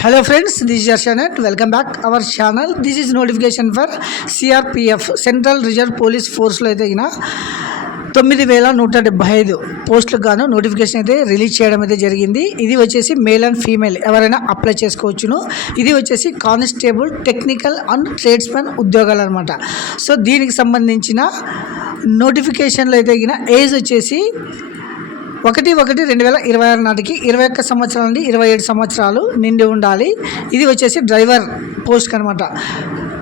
Hello friends, this is Arshanet. Welcome back our channel. This is notification for CRPF Central Reserve Police Force లో అయితే 9175 పోస్టులకు గాను notification అయితే release చేయడం అయితే జరిగింది. ఇది వచ్చేసి మేల్ అండ్ ఫీమేల్ ఎవరైనా అప్లై చేసుకోవచ్చును. ఇది వచ్చేసి కానిస్టేబుల్, టెక్నికల్ అండ్ ట్రేడ్స్మెన్ ఉద్యోగాలు అనమాట. సో దీనికి సంబంధించిన నోటిఫికేషన్లో అయితే ఏజ్ వచ్చేసి 1/1/2026 నాటికి 21 సంవత్సరాల నుండి 27 సంవత్సరాలు నిండి ఉండాలి. ఇది వచ్చేసి డ్రైవర్ పోస్ట్ అనమాట.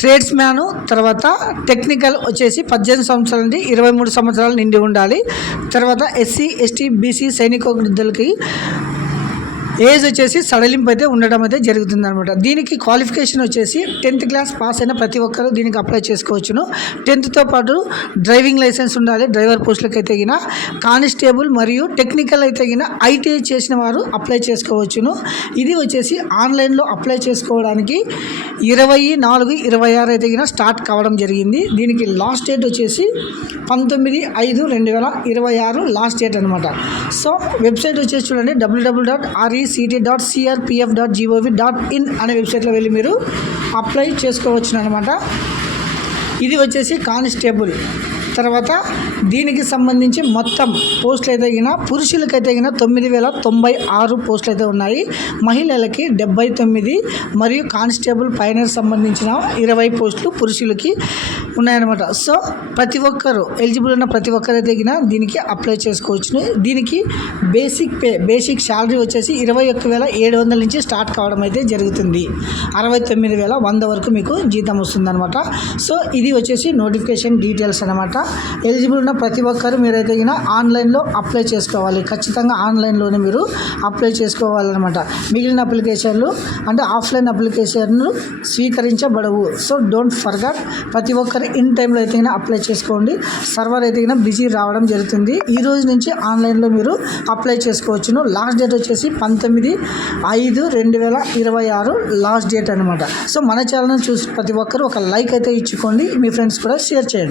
ట్రేడ్స్ మ్యాను తర్వాత టెక్నికల్ వచ్చేసి 18 సంవత్సరాల నుండి 23 సంవత్సరాలు నిండి ఉండాలి. తర్వాత SC, ST, BC సైనికోద్యోగులకి ఏజ్ వచ్చేసి సడలింపు అయితే ఉండడం అయితే జరుగుతుంది అనమాట. దీనికి క్వాలిఫికేషన్ వచ్చేసి 10th క్లాస్ పాస్ అయిన ప్రతి ఒక్కరు దీనికి అప్లై చేసుకోవచ్చును. 10th పాటు డ్రైవింగ్ లైసెన్స్ ఉండాలి. డ్రైవర్ పోస్టులకు అయితే కానిస్టేబుల్ మరియు టెక్నికల్ అయితే ITI చేసిన వారు అప్లై చేసుకోవచ్చును. ఇది వచ్చేసి ఆన్లైన్లో అప్లై చేసుకోవడానికి 24/26 అయితే స్టార్ట్ కావడం జరిగింది. దీనికి లాస్ట్ డేట్ వచ్చేసి 19/5/2026 లాస్ట్ డేట్ అనమాట. సో వెబ్సైట్ వచ్చేసి చూడండి www.recrt.crpf.gov.in అనే వెబ్సైట్లో వెళ్ళి మీరు అప్లై చేసుకోవచ్చు అనమాట. ఇది వచ్చేసి కానిస్టేబుల్. తర్వాత దీనికి సంబంధించి మొత్తం పోస్టులు అయితే పురుషులకైతే 9096 పోస్టులు అయితే ఉన్నాయి. మహిళలకి 79 మరియు కానిస్టేబుల్ పైనర్ సంబంధించిన 20 పోస్టులు పురుషులకి ఉన్నాయన్నమాట. సో ప్రతి ఒక్కరు ఎలిజిబుల్ ఉన్న ప్రతి ఒక్కరైతే దీనికి అప్లై చేసుకోవచ్చు. దీనికి బేసిక్ శాలరీ వచ్చేసి 21,700 నుంచి స్టార్ట్ కావడం అయితే జరుగుతుంది. 69,100 వరకు మీకు జీతం వస్తుందన్నమాట. సో ఇది వచ్చేసి నోటిఫికేషన్ డీటెయిల్స్ అనమాట. ఎలిజిబుల్ ఉన్న ప్రతి ఒక్కరు మీరైతే ఆన్లైన్లో అప్లై చేసుకోవాలి. ఖచ్చితంగా ఆన్లైన్లోనే మీరు అప్లై చేసుకోవాలన్నమాట. మిగిలిన అప్లికేషన్లు అంటే ఆఫ్లైన్ అప్లికేషన్లు స్వీకరించబడవు. సో డోంట్ ఫర్గెట్, ప్రతి ఒక్కరు ఇన్ టైంలో అయితే అప్లై చేసుకోండి. సర్వర్ అయితే బిజీ రావడం జరుగుతుంది. ఈ రోజు నుంచి ఆన్లైన్లో మీరు అప్లై చేసుకోవచ్చును. లాస్ట్ డేట్ వచ్చేసి 19/5/2026 లాస్ట్ డేట్ అనమాట. సో మన ఛానల్ చూసి ప్రతి ఒక్కరు ఒక లైక్ అయితే ఇచ్చుకోండి. మీ ఫ్రెండ్స్ కూడా షేర్ చేయండి.